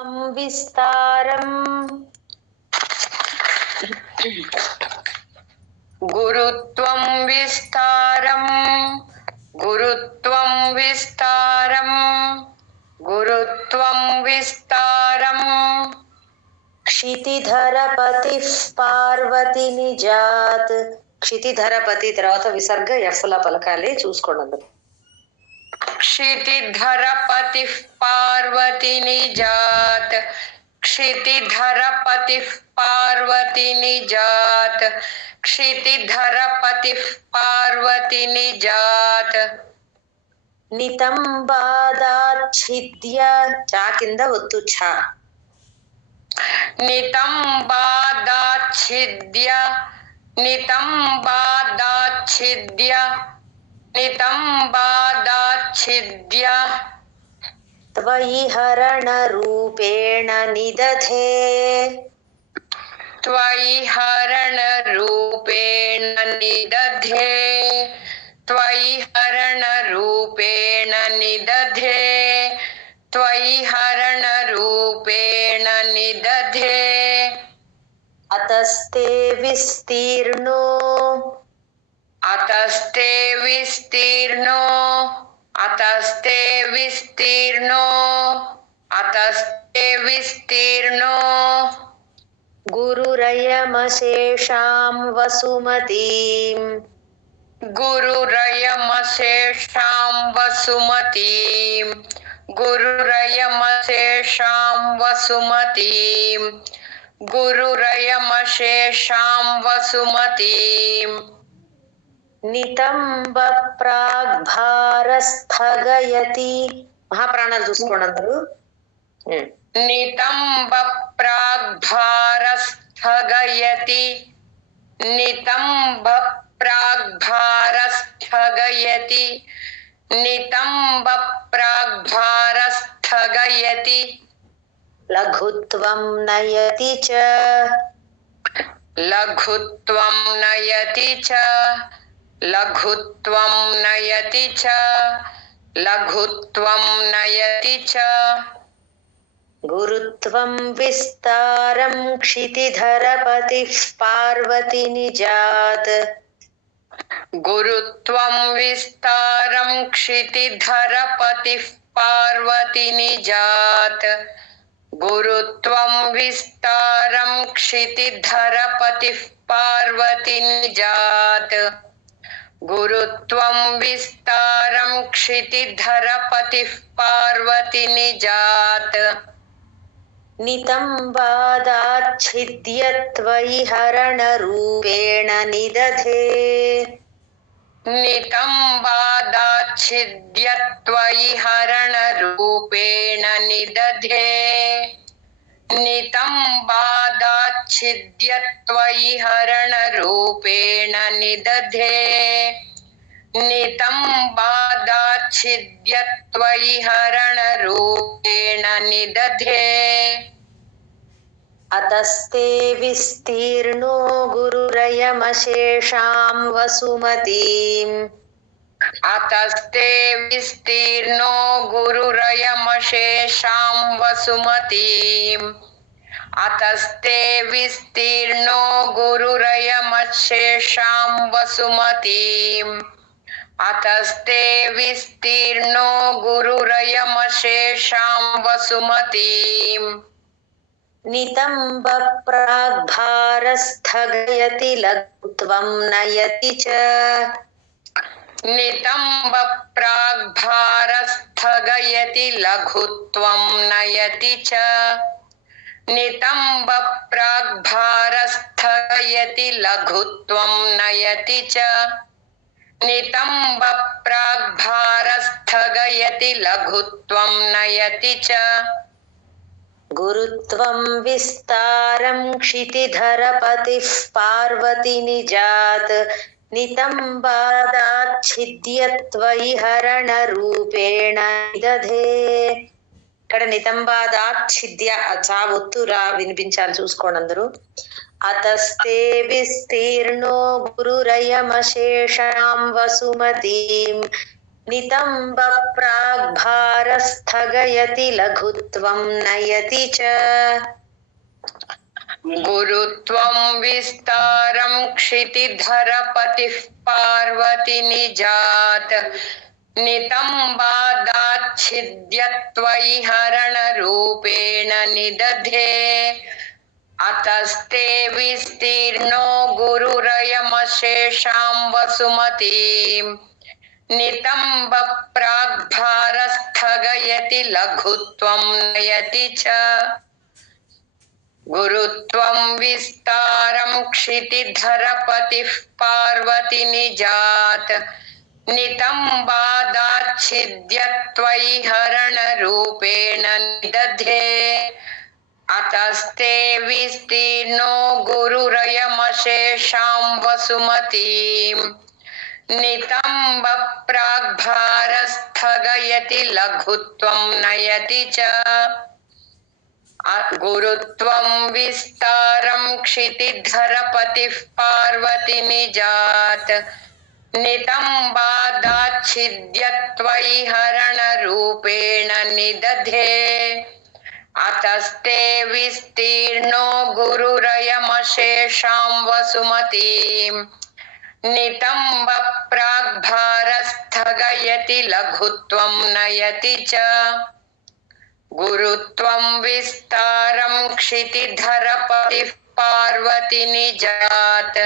विस्तारम् गुरुत्वं विस्तारम् गुरुत्वं विस्तारम् गुरुत्वं विस्तारम् क्षितिधरपतिः పార్వతి నిజాత్. క్షితిధరపతి తర్వాత విసర్గ ఎఫ్లా పలకాలి, చూసుకోండి అందరూ. क्षितिधरपतिः पार्वती निजात क्षितिधरपतिः पार्वती निजात क्षितिधरपतिः पार्वती निजात नितंबादाच्छिद्य चा కింద ఒత్తు ఛ नितंबादाच्छिद्य नितंबादाच्छिद्य नितंबादाच्छिद्य त्वयि हरणरूपेण निदधे त्वयि हरणरूपेण निदधे त्वयि हरणरूपेण निदधे त्वयि हरणरूपेण निदधे अतस्ते विस्तीर्णो अतस्ते विस्तीर्णो अतस्ते विस्तीर्णो अतस्ते विस्तीर्णो गुरुरयमशेषां वसुमतीम् गुरुरयमशेषां वसुमतीम् गुरुरयमशेषां वसुमतीम् गुरुरयमशेषां वसुमतीम् नितंब प्राग्भारस्थगयति మహాప్రాణాలు చూసుకోండి అందరూ. नितंब प्राग्भारस्थगयति नितंब प्राग्भारस्थगयति नितंब प्राग्भारस्थगयति लघुत्वं नयति च लघुत्वं नयति च लघुत्वं नयति च लघुत्वं नयति च गुरुत्वं विस्तारं क्षितिधरपतिः पार्वती निजात् गुरुत्वं विस्तारं क्षितिधरपतिः पार्वती निजात् गुरुत्वं विस्तारं क्षितिधरपतिः पार्वती निजात् गुरुत्वं विस्तारं क्षितिधरपतिः पार्वती निजात् नितंबादाच्छिद्य त्वयि हरणरूपेण निदधे नितंबादाच्छिद्य त्वयि हरणरूपेण निदधे नितंबादाच्छिद्य त्वयि हरणरूपेण निदधे नितंबादाच्छिद्य त्वयि हरणरूपेण निदधे अतस्ते विस्तीर्णो गुरुरयमशेषां वसुमतीम् अतस्ते विस्तीर्णो गुरुरयमशेषां वसुमतीम् अतस्ते विस्तीर्णो गुरुरयमशेषां वसुमतीम् अतस्ते विस्तीर्णो गुरुरयमशेषां वसुमतीम् नितंब प्राग्भारस्थगयति लघुत्वं नयति च नितंब प्राग्भारस्थगयति लघुत्वं नयति च नितंब प्राग्भारस्थगयति लघुत्वं नयति च नितंब प्राग्भारस्थगयति लघुत्वं नयति च गुरुत्वं विस्तारं क्षितिधरपतिः पार्वती निजात् नितंबादाच्छिद्य त्वयि हरणरूपेण निदधे. ఇక్కడ నితంబాదాచ్ఛిద్య చా ఒత్తురా వినిపించాలి, చూసుకోండి అందరూ. అతస్తే విస్తీర్ణో గురురయమశేషాం వసుమతీం नितम्ब प्राग्भारस्थगयति लघुत्वं नयति च गुरुत्वं विस्तारं क्षितिधरपतिः पार्वती निजात् नितम्बादाच्छिद्यत्वयि हरणरूपेण निदधे अतस्ते विस्तीर्णो गुरुरयमशेषां वसुमतीम् नितम्ब प्राग्भारस्थगयति लघुत्वं नयति च गुरुत्वं विस्तारं क्षितिधरपतिः पार्वती निजात् नितम्बादाच्छिद्यत्वयि हरणरूपेण निदधे अतस्ते विस्तीर्णो गुरुरयमशेषां वसुमतीम् नितम्ब प्राग्भारस्थगयति लघुत्वं नयति च गुरुत्वं विस्तारं क्षितिधरपतिः पार्वती निजात् नितम्बादाच्छिद्यत्वयि हरणरूपेण निदधे अतस्ते विस्तीर्णो गुरुरयमशेषां वसुमतीम् नितम्ब प्राग्भारस्थगयति लघुत्वं नयति च गुरुत्वं विस्तारं क्षितिधरपतिः पार्वती निजात्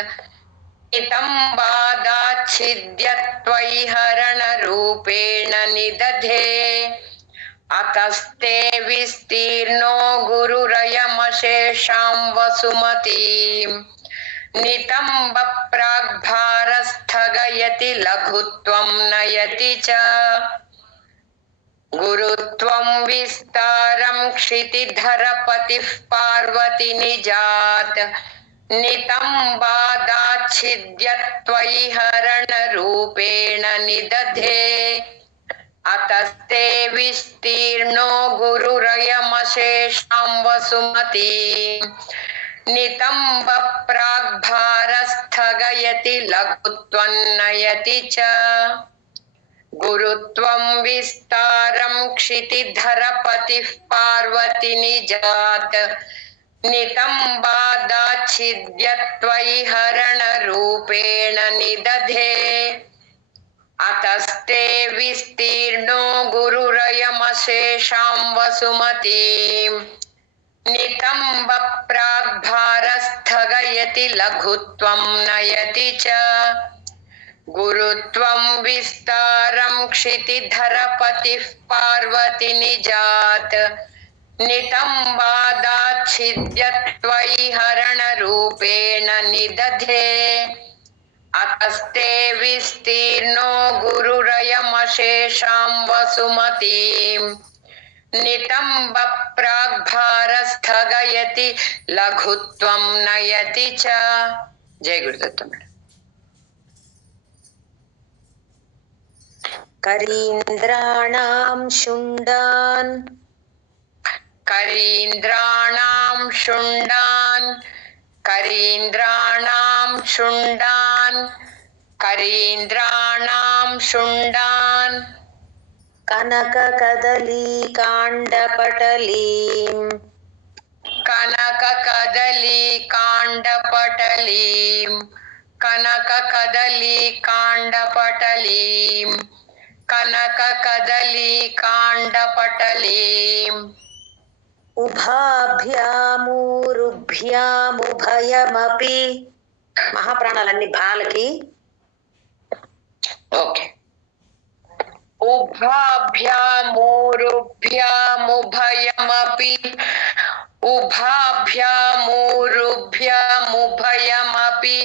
नितम्बादाच्छिद्यत्वयि हरणरूपेण निदधे अतस्ते विस्तीर्णो गुरुरयमशेषां वसुमतीम् नितम्ब प्राग्भारस्थगयति लघुत्वं नयति च गुरुत्वं विस्तारं क्षितिधरपतिः पार्वती निजात् नितम्बादाच्छिद्यत्वयि हरणरूपेण निदधे अतस्ते विस्तीर्णो गुरुरयमशेषां वसुमतीम् नितम्ब प्राग्भारस्थगयति लघुत्वं नयति च गुरुत्वं विस्तारं क्षितिधरपतिः पार्वती निजात् नितम्बादाच्छिद्यत्वयि हरणरूपेण निदधे अतस्ते विस्तीर्णो गुरुरयमशेषां वसुमतीम् नितम्ब प्राग्भारस्थगयति लघुत्वं नयति च गुरुत्वं विस्तारं क्षितिधरपतिः पार्वती निजात् नितम्बादाच्छिद्यत्वयि हरणरूपेण निदधे अतस्ते विस्तीर्णो गुरुरयमशेषां वसुमतीम् नितम्ब प्राग्भारस्थगयति लघुत्वं नयति च। जय गुरुदत्त मैडम। करीन्द्राणां शुण्डान् करीन्द्राणां शुण्डान् करीन्द्राणां शुण्डान् करीन्द्राणां शुण्डान् कनककदलीकाण्डपटलीं कनककदलीकाण्डपटलीं कनककदलीकाण्डपटलीं कनककदलीकाण्डपटलीं उभाभ्यामूरुभ्यामुभयमपि महाप्राणालన్నీ భాలకి ओके उभाभ्यामूरुभ्यामुभयमपि उभाभ्यामूरुभ्यामुभयमपि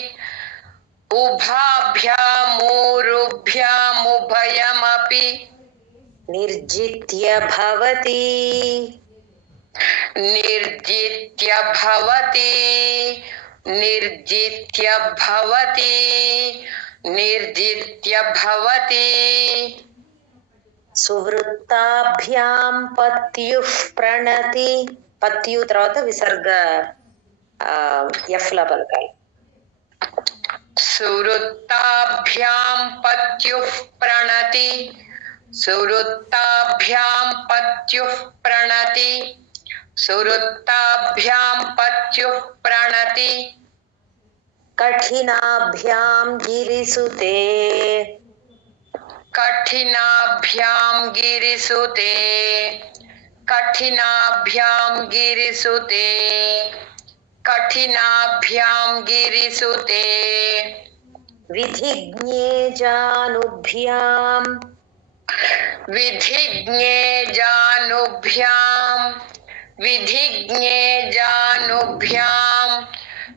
उभाभ्यामूरुभ्यामुभयमपि निर्जित्य भवति निर्जित्य भवति निर्जित्य भवति निर्जित्य भवति सुवृत्ताभ्यां पत्युः प्रणति पत्यु తర్వాత విసర్గ ఎఫ్ లా పలకాలి सुवृत्ताभ्यां पत्युः प्रणति सुवृत्ताभ्यां पत्युः प्रणति सुवृत्ताभ्यां पत्युः प्रणति कठिनाभ्यां गिरिसुते कठिनाभ्यां गिरिसुते कठिनाभ्यां गिरिसुते कठिनाभ्यां गिरिसुते विधिज्ञे जानुभ्यां विधिज्ञे जानुभ्यां विधिज्ञे जानुभ्यां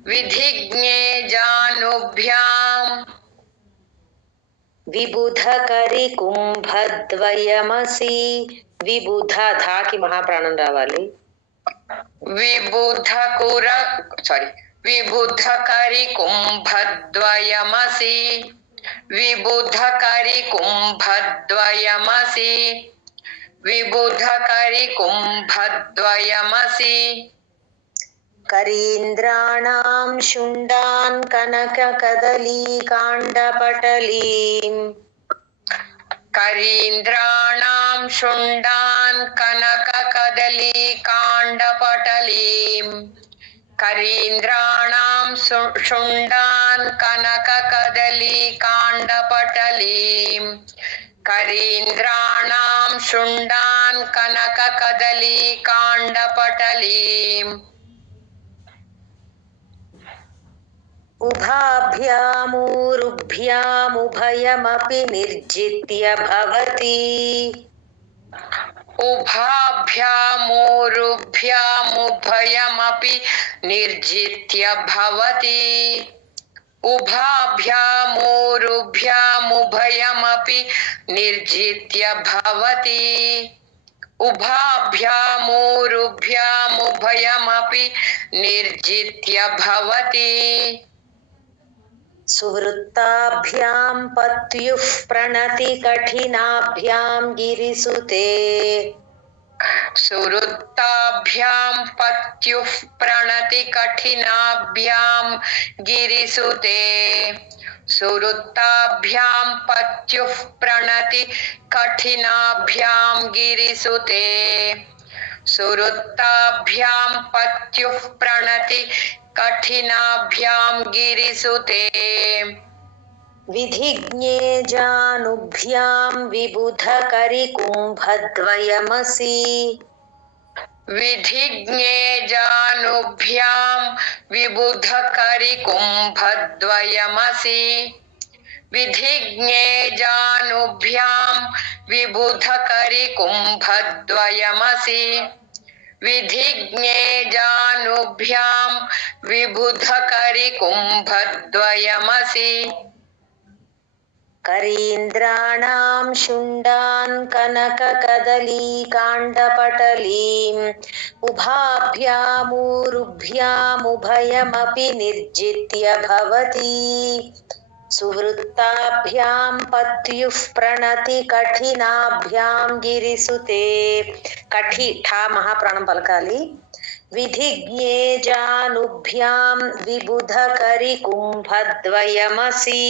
विधिज्ञे जानुभ्यां विबुधकरि కుంభద్వయమసి విబుధ ధాకి మహాప్రాణం రావాలి विबुधकुर विबुधकरि कुम्भद्वयमसि विबुधकरि कुम्भद्वयमसि विबुधकरि कुम्भद्वयमसि కరీంద్రాణాం శుండాన్ కనకకదలీకాండపటలీం करीन्द्राणां शुण्डान् कनककदलीकाण्डपटलीं करीन्द्राणां शुण्डान् कनककदलीकाण्डपटलीं करीन्द्राणां शुण्डान् कनककदलीकाण्डपटलीम् ఉభాభ్యామూరుభ్యాముభయమపి నిర్జిత్య భవతి उभाभ्यामोरुभ्यामुभयमपि निर्जित्य भवति उभाभ्यामोरुभ्यामुभयमपि निर्जित्य भवति उभाभ्यामोरुभ्यामुभयमपि निर्जित्य भवति సువృత్తాభ్యాం పత్యుః ప్రణతి కఠినాభ్యాం గిరిసుతే सुवृत्ताभ्यां पत्युः प्रणति कठिनाभ्यां गिरिसुते सुवृत्ताभ्यां पत्युः प्रणति कठिनाभ्यां गिरिसुते सुवृत्ताभ्यां पत्युः प्रणति कठिनाभ्यां गिरिसुते విధిజ్ఞే జానుభ్యాం విబుధకరి కుంభద్వయమసి विधिज्ञे जानुभ्यां विबुधकरि कुम्भद्वयमसि विधिज्ञे जानुभ्यां विबुधकरि कुम्भद्वयमसि विधिज्ञे जानुभ्यां विबुधकरि कुम्भद्वयमसि కరీంద్రాణాం శుండాన్ కనకకదలీకాండపటలీం ఉభాభ్యామూరుభ్యాముభయమపి నిర్జిత్య భవతి సువృత్తాభ్యాం పత్యుః ప్రణతి కఠినాభ్యాం గిరిసుతే కఠి ఠా మహాప్రాణం పలకాలి విధిజ్ఞే జానుభ్యాం విబుధకరి కుంభద్వయమసి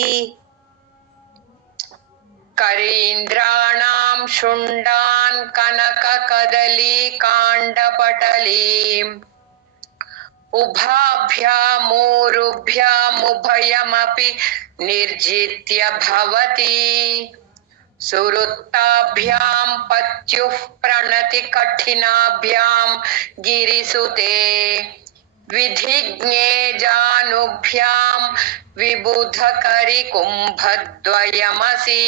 करीन्द्राणां शुण्डान् कनककदलीकाण्डपटलीम् उभाभ्यामोरुभ्यामुभयमपि निर्जित्य भवति सुवृत्ताभ्यां पत्युः प्रणति कठिनाभ्यां गिरिसुते विधिज्ञे जानुभ्यां विबुधकरि कुम्भद्वयमसि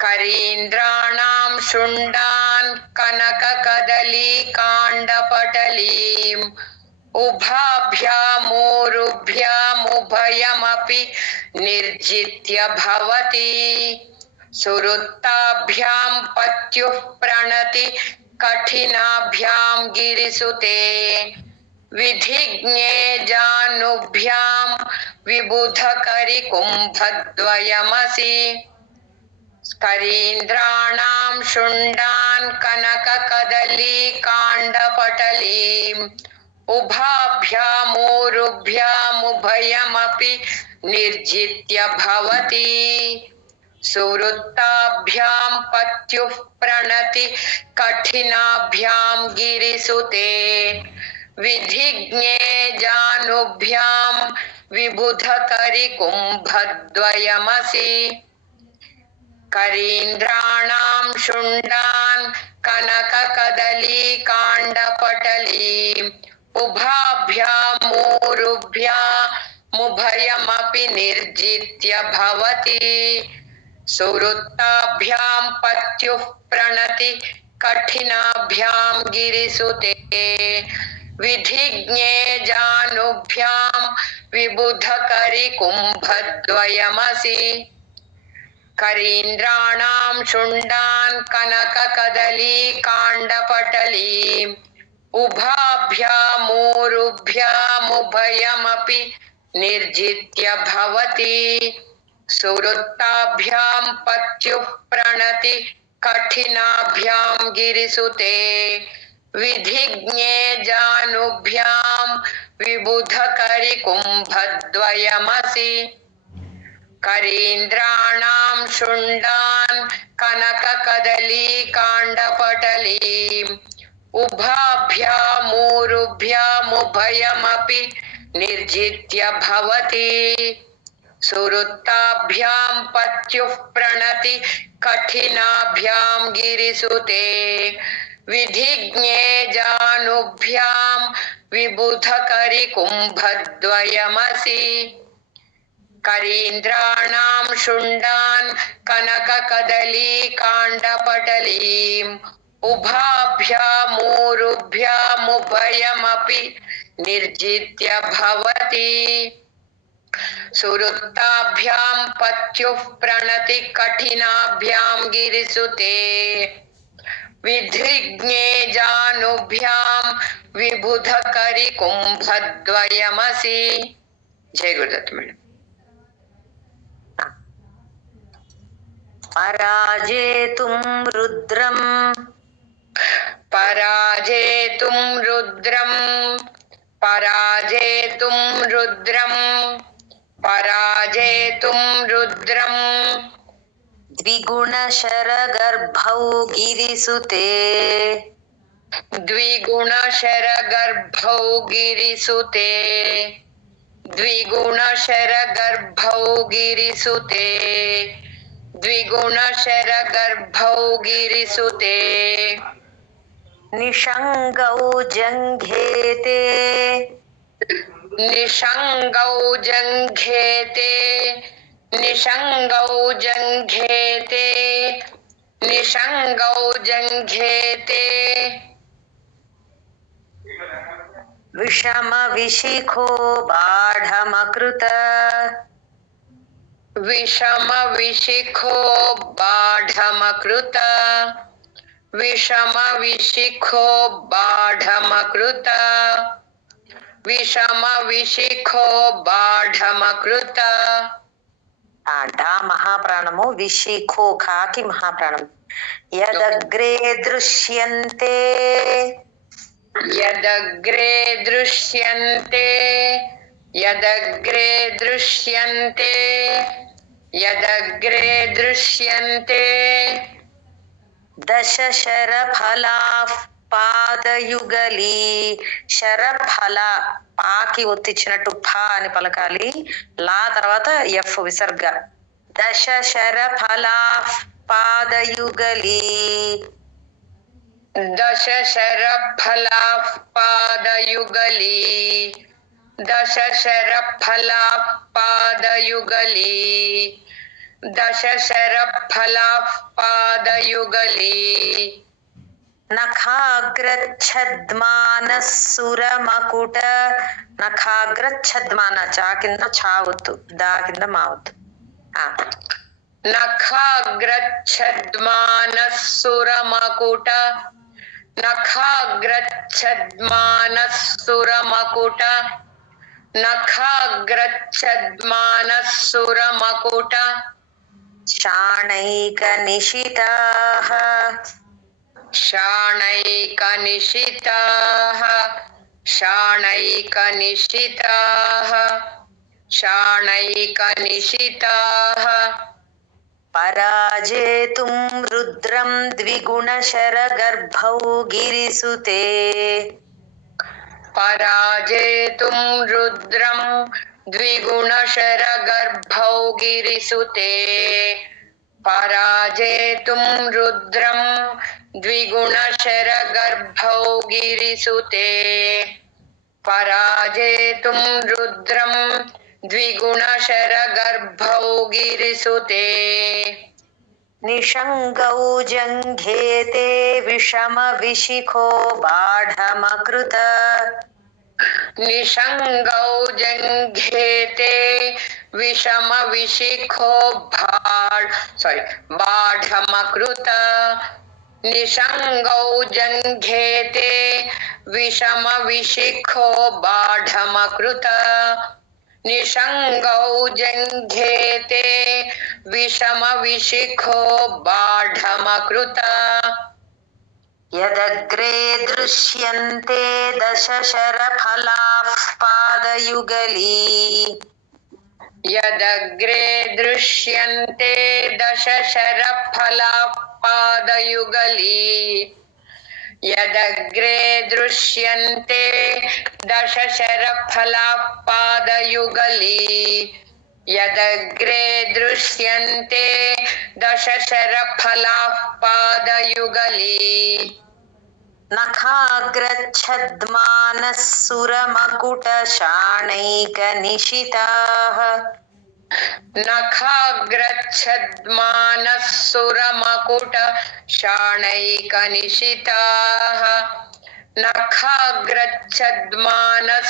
करीन्द्राणां शुण्डान् कनककदलीकाण्डपटलीम् उभाभ्यामोरुभ्यामुभयमपि निर्जित्य भवति सुवृत्ताभ्यां पत्युः प्रणति कठिनाभ्यां गिरिसुते विधिज्ञे जानुभ्यां विबुधकरि कुम्भद्वयमसि करीन्द्राणां शुण्डान् कनककदलीकाण्डपटलीम् उभाभ्यामोरुभ्यामुभयमपि निर्जित्य भवति सुवृत्ताभ्यां पत्युः प्रणति कठिनाभ्यां गिरिसुते विधिज्ञे जानुभ्यां विबुधकरिकुम्भद्वयमसि करीन्द्राणां शुण्डान् कनककदलीकाण्डपटलीम् उभाभ्यामूरुभ्यामुभयमपि निर्जित्य भवति सुवृत्ताभ्यां पत्युः प्रणति कठिनाभ्यां गिरिसुते विधिज्ञे जानुभ्यां विबुधकरिकुम्भद्वयमसि करीन्द्राणां शुण्डान् कनककदलीकाण्डपटलीम् उभाभ्यामूरुभ्यामुभयमपि निर्जित्य भवति सुवृत्ताभ्यां पत्युः प्रणति कठिनाभ्यां गिरिसुते विधिज्ञे जानुभ्यां विबुधकरिकुम्भद्वयमसि करीन्द्राणां शुण्डान् कनककदलीकाण्डपटलीम् उभाभ्यामूरुभ्यामुभयमपि निर्जित्य भवति सुवृत्ताभ्यां पत्युः प्रणति कठिनाभ्यां गिरिसुते विधिज्ञे जानुभ्यां विबुधकरिकुम्भद्वयमसि करीन्द्राणां शुण्डान् कनककदलीकाण्डपटलीम् उभाभ्यामूरुभ्यामुभयमपि निर्जित्य भवति सुवृत्ताभ्यां पत्युः प्रणति कठिनाभ्यां गिरिसुते विधिज्ञे जानुभ्यां विबुधकरिकुम्भद्वयमसि। जय गुरुदत्त मैडम। पराजेतुं रुद्रं पराजेतुं रुद्रं पराजेतुं रुद्रं पराजेतुं रुद्रं द्विगुणशरगर्भौ गिरिसुते द्विगुणशरगर्भौ गिरिसुते द्विगुणशरगर्भौ गिरिसुते द्विगुणशरगर्भौ गिरिसुते निषङ्गौ जङ्घेते निषङ्गौ जङ्घेते निषङ्गौ जङ्घेते निषङ्गौ जङ्घेते विषमविशिखो बाढमकृत विषमविशिखो बाढमकृत विषमविशिखो बाढमकृत विषमविशिखो बाढमकृत। ఢా మహాప్రాణము, విశిఖో ఖాకి మహాప్రాణం. యదగ్రే దృశ్యంతే यदग्रे दृश्यन्ते यदग्रे दृश्यन्ते यदग्रे दृश्यन्ते దశశరఫలాః పాదయుగలీ. శరఫల పాకి ఒత్తిచ్చినట్టు ఫా అని పలకాలి, లా తర్వాత ఎఫ్ విసర్గ. దశశరఫలాః పాదయుగలీ दशशरफलाः पादयुगली दशशरफलाः पादयुगली दशशरफलाः पादयुगली నఖాగ్రచ్ఛద్మానస్సురమకుట. నఖాగ్రచ్ఛద్మాన చా కింద ఛా వత్తు, దా కింద మా వత్తు. नखाग्रच्छद्मानस्सुरमकुट नखाग्रच्छद्मानस्सुरमकुट नखाग्रच्छद्मानस्सुरमकुट शाणैकनिशिताः शाणैकनिशिताः शाणैकनिशिताः शाणैकनिशिताः पराजेतुं रुद्रं द्विगुणशरगर्भौ गिरिसुते पराजेतुं रुद्रं द्विगुणशरगर्भौ गिरिसुते पराजेतुं रुद्रं द्विगुणशरगर्भौ गिरिसुते पराजेतुं रुद्रं द्विगुणशरगर्भौ गिरिसुते निषङ्गौ जङ्घेते विषमविशिखो बाढमकृत निषङ्गौ जङ्घेते विषमविशिखो बाढमकृत निषङ्गौ जङ्घेते विषमविशिखो बाढमकृत निषङ्गौ जङ्घेते विषमविशिखो बाढमकृत यदग्रे दृश्यन्ते दशशरफलाः पादयुगली यदग्रे दृश्यन्ते दशशरफलाः पादयुगली यदग्रे दृश्यन्ते दशशरफलाः पादयुगली यदग्रे दृश्यन्ते दशशरफलाः पादयुगली नखाग्रच्छद्मानः सुरमकुटशाणैकनिशिताः नखाग्रच्छद्मानः सुरमकुटशाणैकनिशिताः नखाग्रच्छद्मानः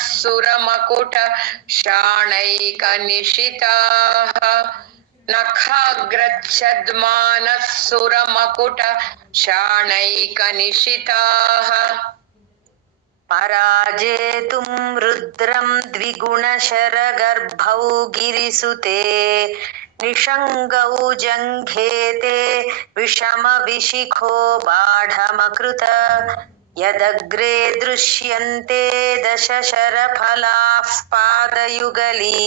सुरमकुटशाणैकनिशिताः नखाग्रच्छद्मानः सुरमकुटशाणैकनिशिताः पराजेतुं रुद्रं द्विगुणशरगर्भौ गिरिसुते निषङ्गौ जङ्घेते विषमविशिखो बाढमकृत यदग्रे दृश्यन्ते दशशरफलाः पादयुगली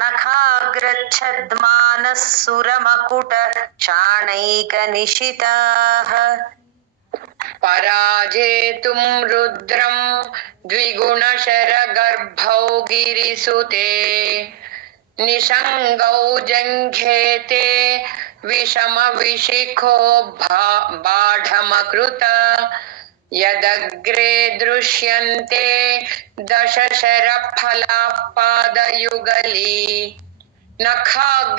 नखाग्रच्छद्मानः सुरमकुटशाणैकनिशिताः पराजेतुं रुद्रं द्विगुणशरगर्भौ गिरिसुते निषङ्गौ जङ्घेते विषमविशिखो बाढमकृत यदग्रे दृश्यन्ते दशशरफलाः पादयुगली नखाग्रच्छद्मानः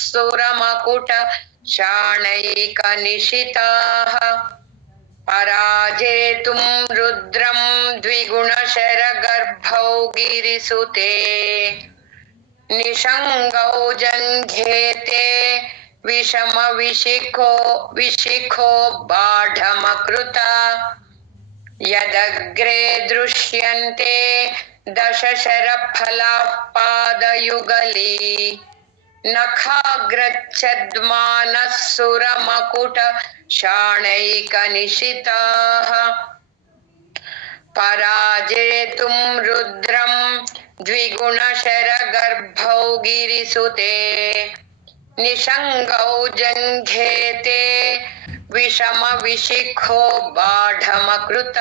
सुरमकुटशाणैकनिशिताः पराजेतुं रुद्रं द्विगुणशरगर्भौ गिरिसुते निषङ्गौ जङ्घेते विषमविशिखो बाढमकृत यदग्रे दृश्यन्ते दशशरफलाः पादयुगली नखाग्रच्छद्मानः सुरमकुटशाणैकनिशिताः पराजेतुं रुद्रं द्विगुणशरगर्भौ गिरिसुते निषङ्गौ जङ्घेते विषमविशिखो बाढमकृत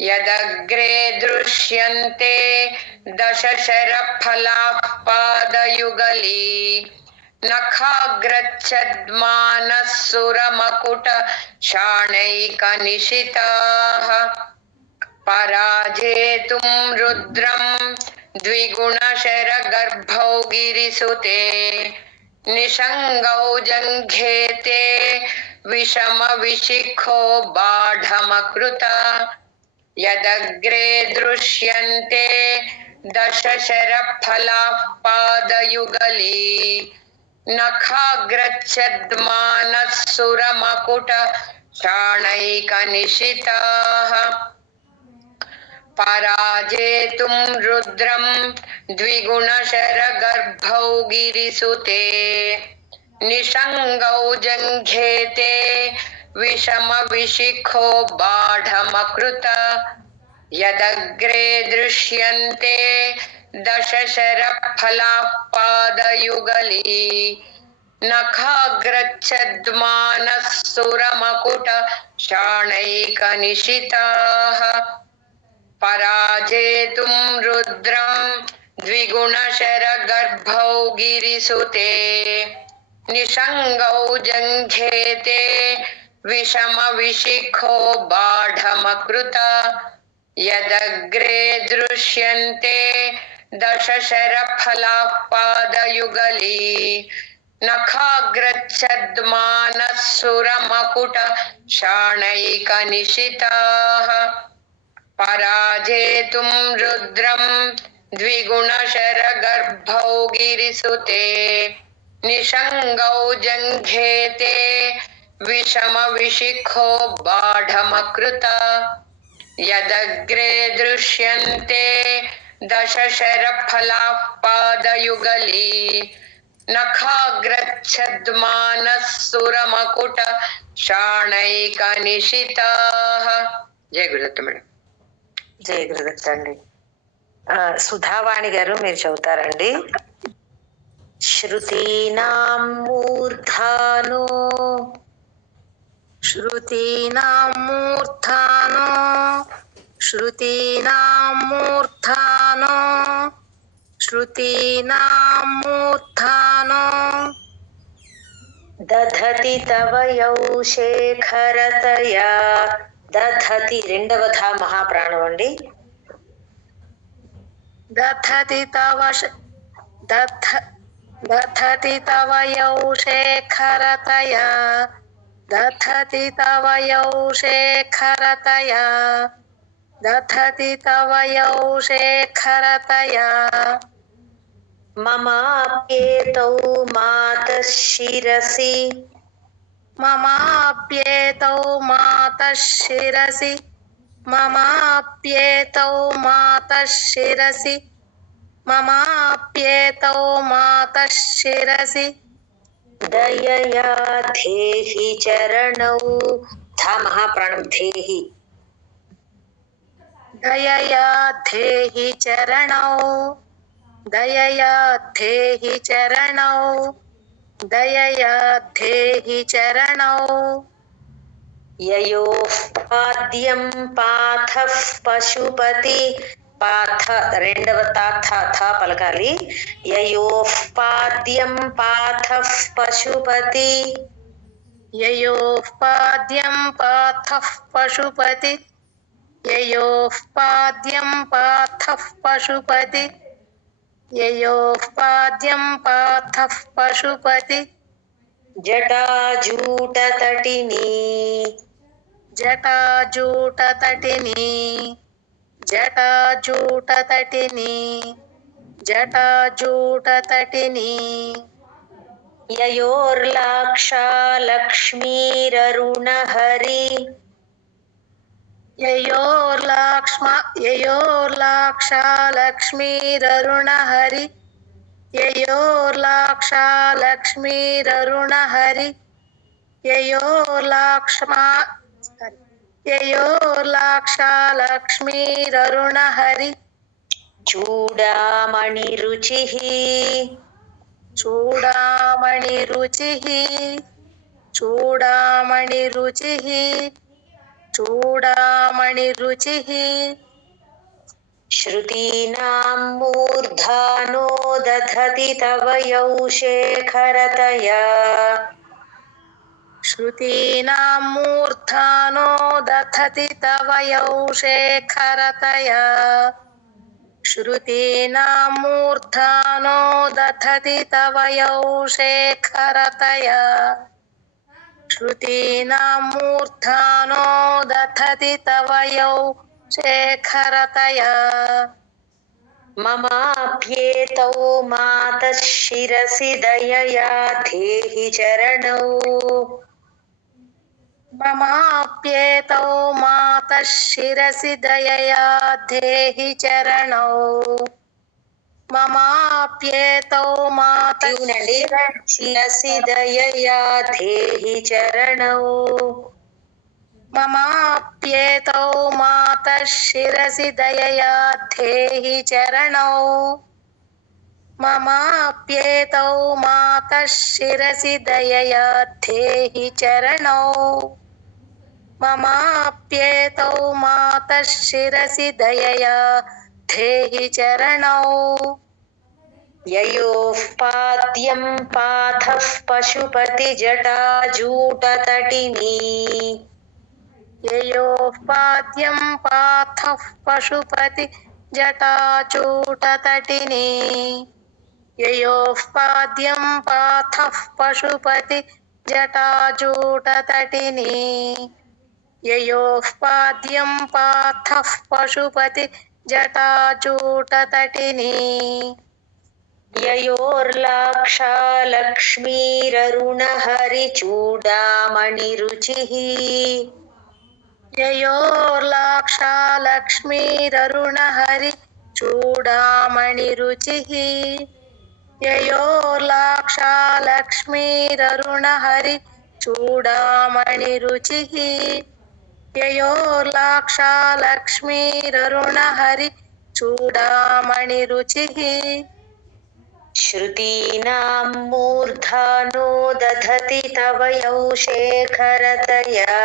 यदग्रे दृश्यन्ते दशशरफलाः पादयुगली नखाग्रच्छद्मानः सुरमकुटशाणैकनिशिताः पराजेतुं रुद्रं द्विगुणशरगर्भौ गिरिसुते निषङ्गौ जङ्घेते विषमविशिखो बाढमकृत यदग्रे दृश्यन्ते दशशरफलाः पादयुगली नखाग्रच्छद्मानः सुरमकुटशाणैकनिशिताः पराजेतुं रुद्रं द्विगुणशरगर्भौ गिरिसुते निषङ्गौ जङ्घेते विषमविशिखो बाढमकृत यदग्रे दृश्यन्ते दशशरफलाः पादयुगली नखाग्रच्छद्मानः सुरमकुट शाणैकनिशिताः पराजेतुं रुद्रं द्विगुणशरगर्भौ गिरिसुते निषङ्गौ जङ्घेते विषमविशिखो बाढमकृता यदग्रे दृश्यन्ते दशशरफलाः पादयुगली नखाग्रच्छद्मानः सुरमकुट शाणैकनिशिताः पराजेतुं रुद्रं द्विगुणशरगर्भौ गिरिसुते निषङ्गौ जङ्घेते विषमविशिखो बाढमकृता यदग्रे दृश्यन्ते दशशरफलाः पादयुगली नखाग्रच्छद्मानः सुरमकुट शाणैकनिशिताः. జయ గురుదత్త మేడం. జయ గురుదత్త అండి. సుధావాణి గారు మీరు చదువుతారండి. శ్రుతీనాం మూర్ధానో श्रुतीनां मूर्धानो श्रुतीनां मूर्धानो श्रुतीनां मूर्धानो దధతి తవ యౌ శేఖరతయా. దధతి రెండవ ధా మహాప్రాణం అండి. दधति तव यौ शेखरतया दधति तव यौ शेखरतया दधति तव यौ शेखरतया మమాప్యేతౌ మాతః శిరసి ममाप्येतौ मातः शिरसि ममाप्येतौ मातः शिरसि ममाप्येतौ मातः शिरसि దయయా ధేహి చరణౌ. ధా మహాప్రాణం ధేహి. दयया धेहि चरणौ दयया धेहि चरणौ दयया धेहि चरणौ యయోః పాద్యం పాథః పశుపతి. పాథ రెండవ థా పలకాలి. యయోః పాద్యం పాథః పశుపతి. ययोः पाद्यं पाथः पशुपति ययोः पाद्यं पाथः पशुपति ययोः पाद्यं पाथः पशुपति జటాజూటతటినీ. जटाजूटतटिनी जटाजूटतटिनी जटाजूटतटिनी యయోర్లాక్షా లక్ష్మీరరుణహరి. ययोर्लाक्षा लक्ष्मीररुणहरि ययोर्लाक्षा लक्ष्मीररुणहरि ययोर्लाक्षा लक्ष्मीररुणहरि చూడామణిరుచిః. चूडामणिरुचिः चूडामणिरुचिः चूडामणिरुचिः श्रुतीनां मूर्धानो दधति तव यौ शेखरतया. श्रुतीनां मूर्धानो दधति तव यौ शेखरतया श्रुतीनां मूर्धानो दधति तव यौ शेखरतया श्रुतीनां मूर्धानो दधति तव यौ शेखरतया ममाप्येतौ मातः शिरसि दयया धेहि चरणौ. ममाप्येतौ मातः शिरसि दयया धेहि चरणौ ममाप्येतौ मातः शिरसि दयया धेहि चरणौ. ममाप्येतौ मातः मातः शिरसि दयया धेहि चरणौ ममाप्येतौ मातः शिरसि दयया धेहि चरणौ ममाप्येतौ मातः शिरसि दयया धेहि चरणौ ययोः पाद्यं पाथः पशुपतिजटाजूटतटिनी ययोः पाद्यं पाथः पशुपति जटाचूटतटिनी ययोः पाद्यं पाथः पशुपति जटाजूटतटिनी ययोः पाद्यं पाथः पशुपति जटाजूटतटिनी ययोर्लाक्षा लक्ष्मीररुणहरिचूडामणिरुचिः ययोर्लाक्षा लक्ष्मीररुणहरि चूडामणिरुचिः ययोर्लाक्षा लक्ष्मीररुणहरि चूडामणिरुचिः ययोर्लाक्षा लक्ष्मीररुणहरि चूडामणिरुचिः श्रुतीनां मूर्धानो दधति तव यौ शेखरतया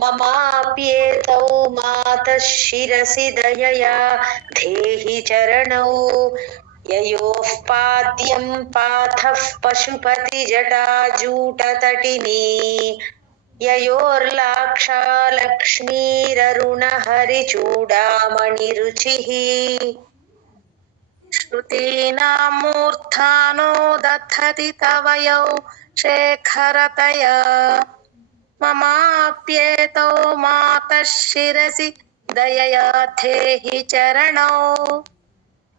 ममाप्येतौ मातः शिरसि दयया धेहि चरणौ ययोः पाद्यं पाथः पशुपतिजटाजूटतटिनी ययोर्लाक्षा लक्ष्मीररुणहरिचूडामणिरुचिः श्रुतीनां मूर्धानो दधति तव यौ शेखरतया ममाप्येतौ मातः शिरसि दयया धेहि चरणौ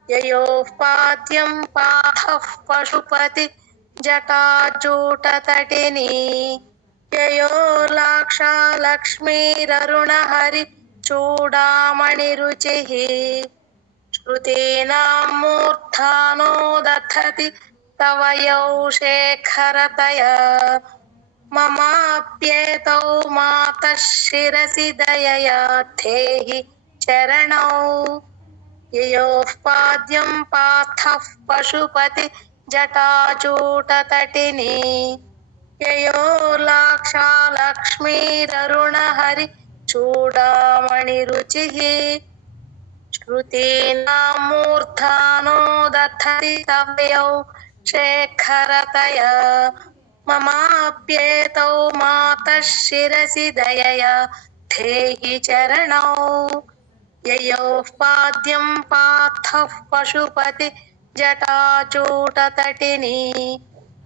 ययोः पाद्यं पाथः पशुपति जटाजूटतटिनी ययोर्लाक्षा लक्ष्मीररुणहरि चूडामणिरुचिः श्रुतीनां मूर्धानो दधति तव यौ शेखरतया ममाप्येतौ मातः शिरसि दयया धेहि चरणौ ययोः पाद्यं पाथः पशुपति जटाजूटतटिनी ययोर्लाक्षा लक्ष्मीररुणहरि चूडामणिरुचिः श्रुतीनां मूर्धानो दधति तव यौ शेखरतया ममाप्येतौ मातः शिरसि दयया धेहि चरणौ ययोः पाद्यं पाथः पशुपति जटाचूटतटिनी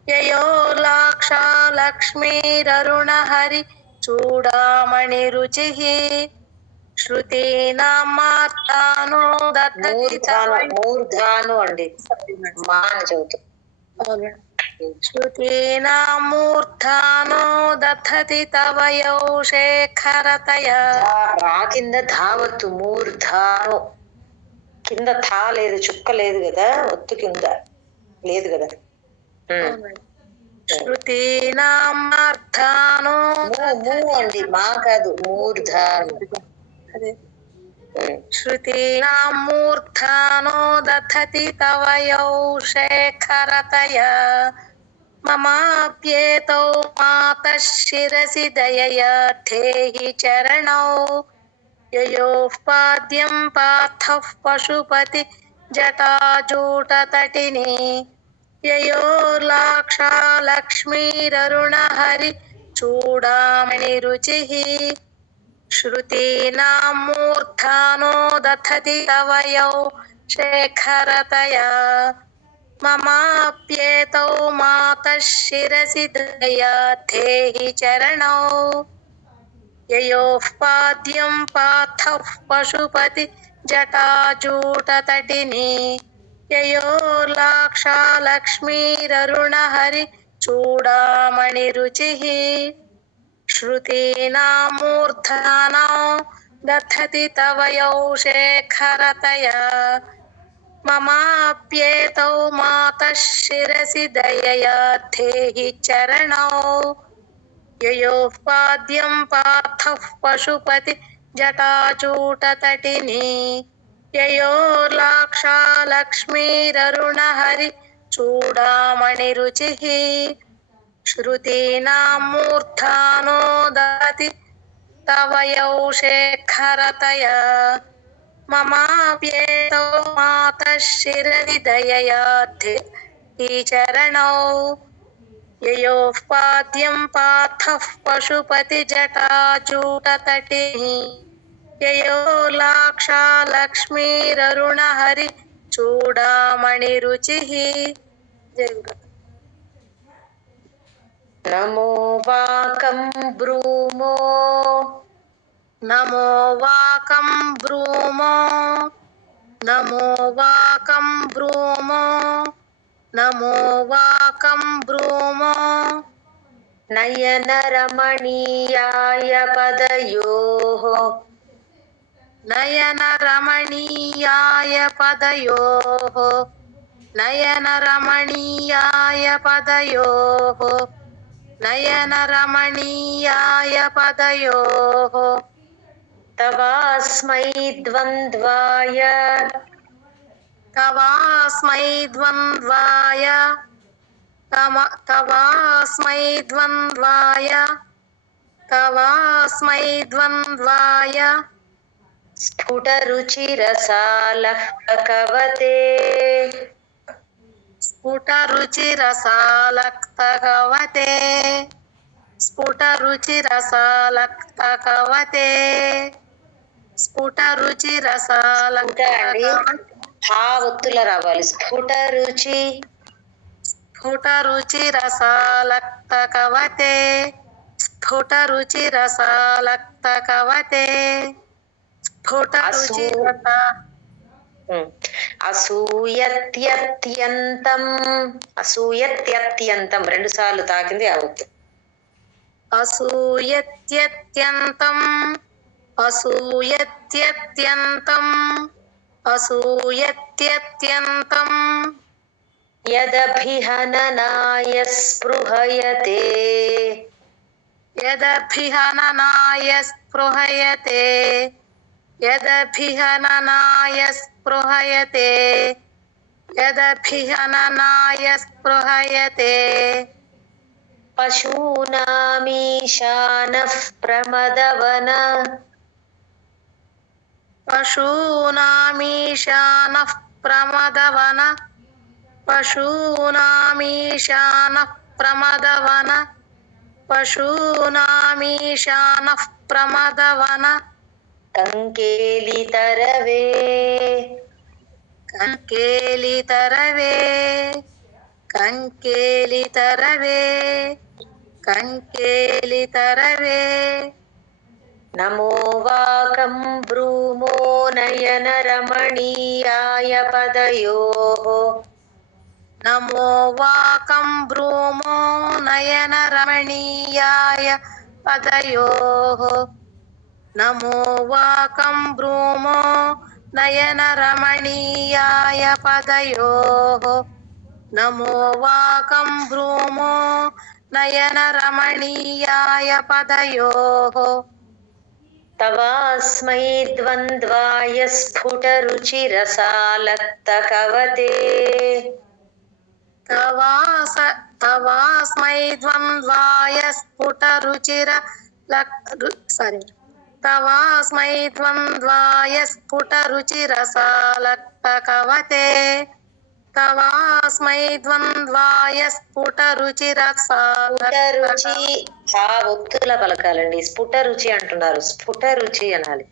ययोर्लाक्षा लक्ष्मीररुणहरि चूडामणिरुचिः श्रुतीनां मूर्धानो दधति तव మూర్ధాను అండి మా అని చదువుతాం श्रुतीनां मूर्धानो दधति तव यौ शेखरतया రా కింద ధావత్తు మూర్ధాను కింద థా లేదు చుక్క లేదు కదా ఒత్తు కింద లేదు కదా श्रुतीनां मूर्धानो అండి మా కాదు మూర్ధాను श्रुतीनां मूर्धानो दधति तव यौ शेखरतया ममाप्येतौ मातः शिरसि दयया धेहि चरणौ ययोः पाद्यं पाथः पशुपति जटाजूटतटिनी ययोर्लाक्षा लक्ष्मीररुणहरि चूडामणिरुचिः श्रुतीनां मूर्धानो दधति तव यौ शेखरतया ममाप्येतौ मातः शिरसि दयया धेहि चरणौ ययोः पाद्यं पाथः पशुपति जटाजूटतटिनी ययोर्लाक्षा लक्ष्मीररुणहरि चूडामणिरुचिः श्रुतीनां मूर्धानो दधति तव यौ शेखरतया ममाप्येतौ मातः शिरसि दयया धेहि चरणौ ययोः पाद्यं पाथः पशुपति जटाचूटतटिनी ययोर्लाक्षा लक्ष्मीररुणहरि चूडामणिरुचिः श्रुतीनां मूर्धानो दति तव यौशेखरतया ममाप्येतौ मातः शिरविदययाद्धे चरणौ ययोः पाद्यं पार्थः पशुपतिजटाजूटतटिः ययो लाक्षा लक्ष्मीररुणहरि चूडामणिरुचिः नमो वाकं ब्रूमो नमो वाकं ब्रूमो नमो वाकं ब्रूमो नमो वाकं ब्रूमो नयनरमणीयाय पदयोः नयनरमणीयाय पदयोः नयनरमणीयाय पदयोः नयनरमणीयाय पदयोः तवास्मै द्वन्द्वाय तवास्मै द्वन्द्वाय तवास्मै द्वन्द्वाय तवास्मै द्वन्द्वाय स्फुटरुचिरसालक्तकवते स्फुटरुचिरसालक्तकवते स्फुटरुचिरसालक्तकवते स्फुटरुचिरसालक्तकवते హా ఒత్తుల రావాలి. స్ఫుటరుచి स्फुटरुचिरसालक्तकवते स्फुटरुचिरसालक्तकवते स्फुटरुचिरसा అసూయత్యత్యంతం అసూయత్యత్యంతం 2 సార్లు తాకింది ఆ ఒత్తు. असूयत्यत्यन्तं असूयत्यत्यन्तं असूयत्यत्यन्तं యదభిహననాయ స్పృహయతే यदभिहननाय स्पृहयते यदभिहननाय स्पृहयते यदभिहननाय स्पृहयते పశూనామీశానః ప్రమదవన पशूनामीशानः प्रमदवन पशूनामीशानः प्रमदवन पशूनामीशानः प्रमदवन కంకేలితరవే कंकेलितरवे कंकेलितरवे कंकेलितरवे నమో వాకం బ్రూమో నయనరమణీయాయ పదయోః नमो वाकं ब्रूमो नयनरमणीयाय पदयोः नमो वाकं ब्रूमो नयनरमणीयाय पदयोः नमो वाकं ब्रूमो नयनरमणीयाय पदयोः तवास्मै द्वन्द्वाय स्फुटरुचिरसालक्तकवते तवास्मै द्वन्द्वाय तवास्मै द्वन्द्वाय स्फुटरुचिरसालक्तकवते तवास्मै द्वन्द्वाय స్ఫుటరుచి ఆ ఒత్తుల పలకాలండి. స్ఫుటరుచి అంటున్నారు, స్ఫుటరుచి అనాలి.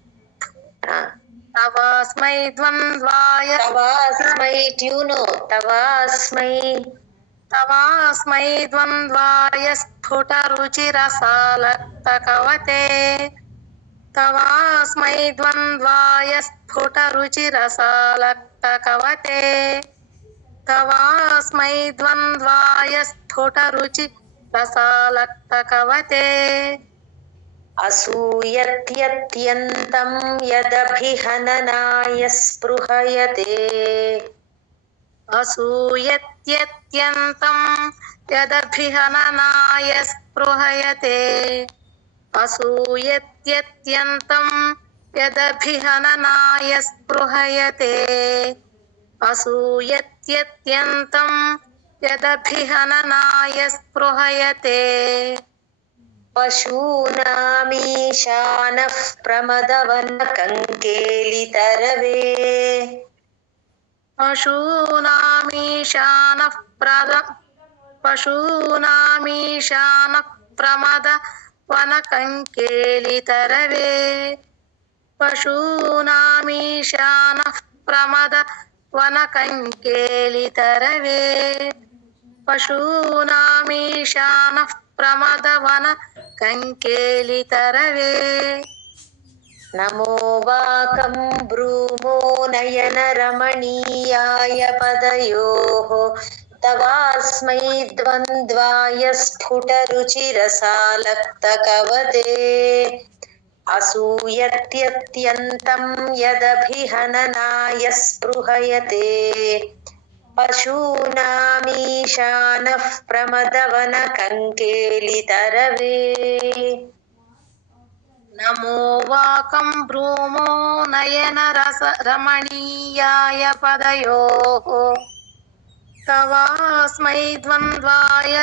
तवास्मै द्वन्द्वाय తవాస్మై ట్యూను తవాస్మై तवास्मै द्वन्द्वाय स्फुटरुचिरसालक्तकवते तवास्मै द्वन्द्वाय स्फुटरुचिरसालक्तकवते तवास्मै द्वन्द्वाय स्फुटरुचिरसालक्तकवते అసూయత్యత్యంతం యదభిహననాయ స్పృహయతే असूयत्यत्यन्तं यदभिहननाय स्पृहयते असूयत्यत्यन्तं यदभिहननाय स्पृहयते असूयत्यत्यन्तं यदभिहननाय स्पृहयते पशूनामीशानः प्रमदवनकङ्केलितरवे पशूनामीशानः प्रमद वनकङ्केलितरवे पशूनामीशानः प्रमद वनकङ्केलितरवे पशूनामीशानः प्रमद वनकङ्केलितरवे नमो वाकं ब्रूमो नयनरमणीयाय पदयोः तवास्मै द्वन्द्वाय स्फुटरुचिरसालक्तकवते असूयत्यत्यन्तं यदभिहननाय स्पृहयते पशूनामीशानः प्रमदवनकङ्केलितरवे नमो वाकं ब्रूमो नयनरमणीयाय पदयोः तवास्मै द्वन्द्वाय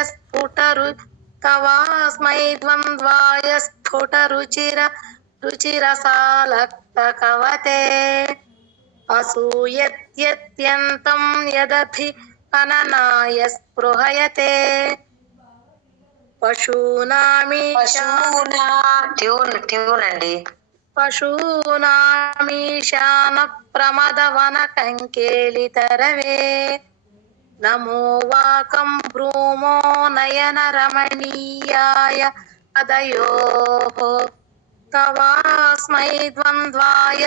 रुचिरसालक्तकवते असूयत्यत्यन्तं यदभिहननाय स्पृहयते पशूनामीशान प्रमदवनकङ्केलितरवे नमो वाकं ब्रूमो नयनरमणीयाय पदयोः तवास्मै द्वन्द्वाय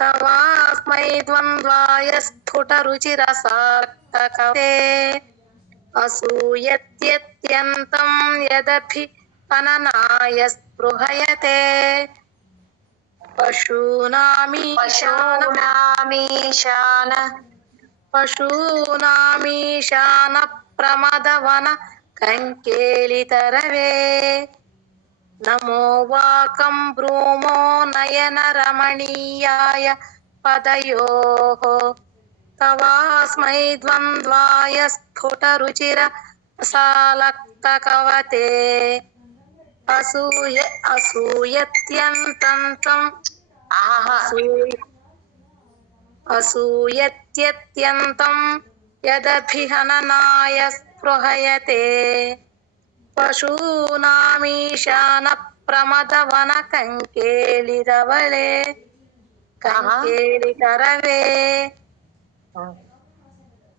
तवास्मै द्वन्द्वाय स्फुटरुचिरसालक्तकवते असूयत्यत्यन्तं यदभिहननाय स्पृहयते पशूनामीशान प्रमदवनकङ्केलितरवे नमो वाकं ब्रूमो नयनरमणीयाय पदयोः तवास्मै द्वन्द्वाय स्फुटरुचिरसालक्तकवते असूयत्यत्यन्तं यदभिहननाय स्पृहयते पशूनामीशान प्रमदवनकङ्केलितरवे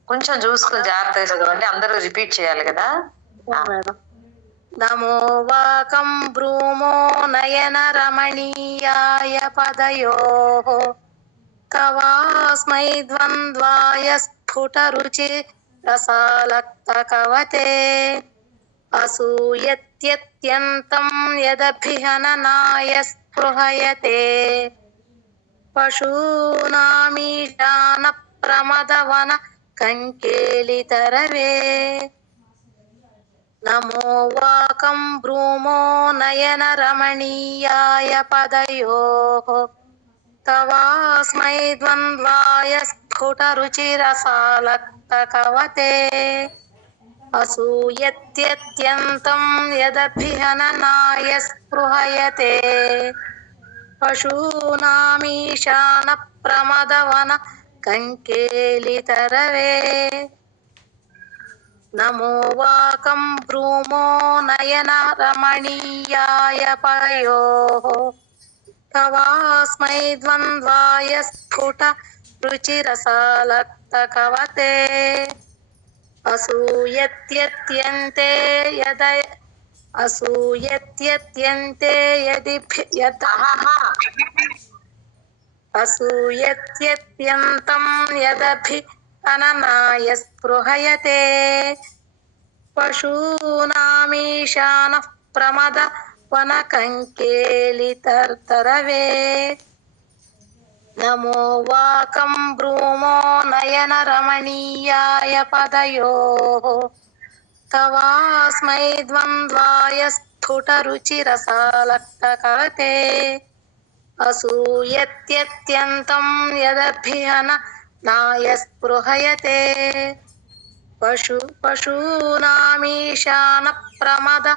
కొంచెం చూసుకుని జాగ్రత్తగా చదవండి, అందరూ రిపీట్ చేయాలి కదా. నమో వాకం బ్రూమో నయనరమణీయాయ పదయోః తవాస్మై ద్వంద్వాయ స్ఫుటరుచిరసాలక్తకవతే అసూయత్యత్యంతం యదభిహననాయ స్పృహయతే పశూనామీశాన ప్రమదవనకङ्केलितरवे नमो वाकं ब्रूमो नयनरमणीयाय पदयोः तवास्मै द्वन्द्वाय स्फुटरुचिरसालक्तकवते असूयत्यत्यन्तं यदभिहननाय स्पृहयते पशूनामीशान प्रमदवनकङ्केलितरवे नमो वाकं ब्रूमो नयनरमणीयाय पदयोः तवास्मै द्वन्द्वाय स्फुटरुचिरसालक्तकवते असूयत्यत्यन्ते असूयत्यत्यन्तं यदभिहननाय स्पृहयते पशूनामीशानः प्रमदवनकङ्केलितरवे नमो वाकं ब्रूमो नयनरमणीयाय पदयोः తవాస్మై ద్వంద్వాయ స్ఫుట రుచిరసాలక్తకవతే అసూయత్యత్యంతం యదభిహన నాయస్పృహయతే పశూనామీశాన ప్రమద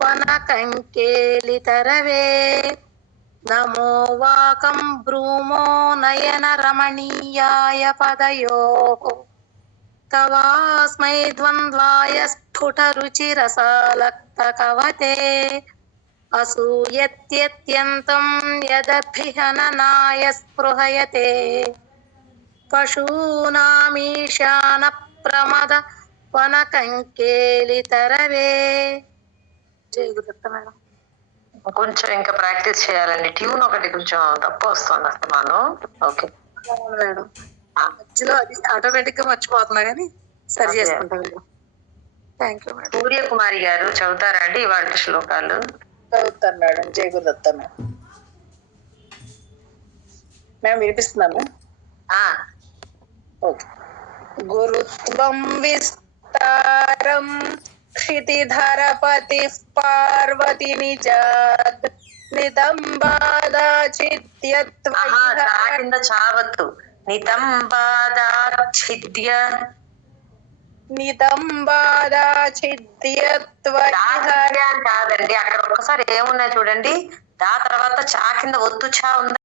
వనకంకేలితరవే నమో వాకం బ్రూమో నయన రమణీయాయ పదయోః తవాస్మై ద్వంద్వాయ స్ఫుట రుచిరసాలక్తకవతే అసూయత్యత్యంతం యదభిహననాయ స్పృహయతే పశూనామీశాన ప్రమద వనకంకేలితరవే. జై గురుదత్త మేడం. కొంచెం ఇంకా ప్రాక్టీస్ చేయాలండి. ట్యూన్ ఒకటి కొంచెం తప్పు వస్తుంది అస్తమాను. ఓకే మేడం, మధ్యలో అది ఆటోమేటిక్ గా మర్చిపోతున్నా కానీ సరి చేసుకుంటా madam. Thank you madam. Suryakumari గారు చదువుతారా అండి ఇవాళ శ్లోకాలు? చదువుతాను మేడం. జై గురుదత్త మేడం. మేము వినిపిస్తున్నాము. ఓకే. గురుత్వం విస్తారం క్షితిధరపతి పార్వతి నిజాత్ కింద చావత్తు నితంబాదాఛిద్య కాదండి. అక్కడ ఒక్కసారి ఏమున్నాయి చూడండి. దా తర్వాత చా కింద ఒత్తు చా ఉంది.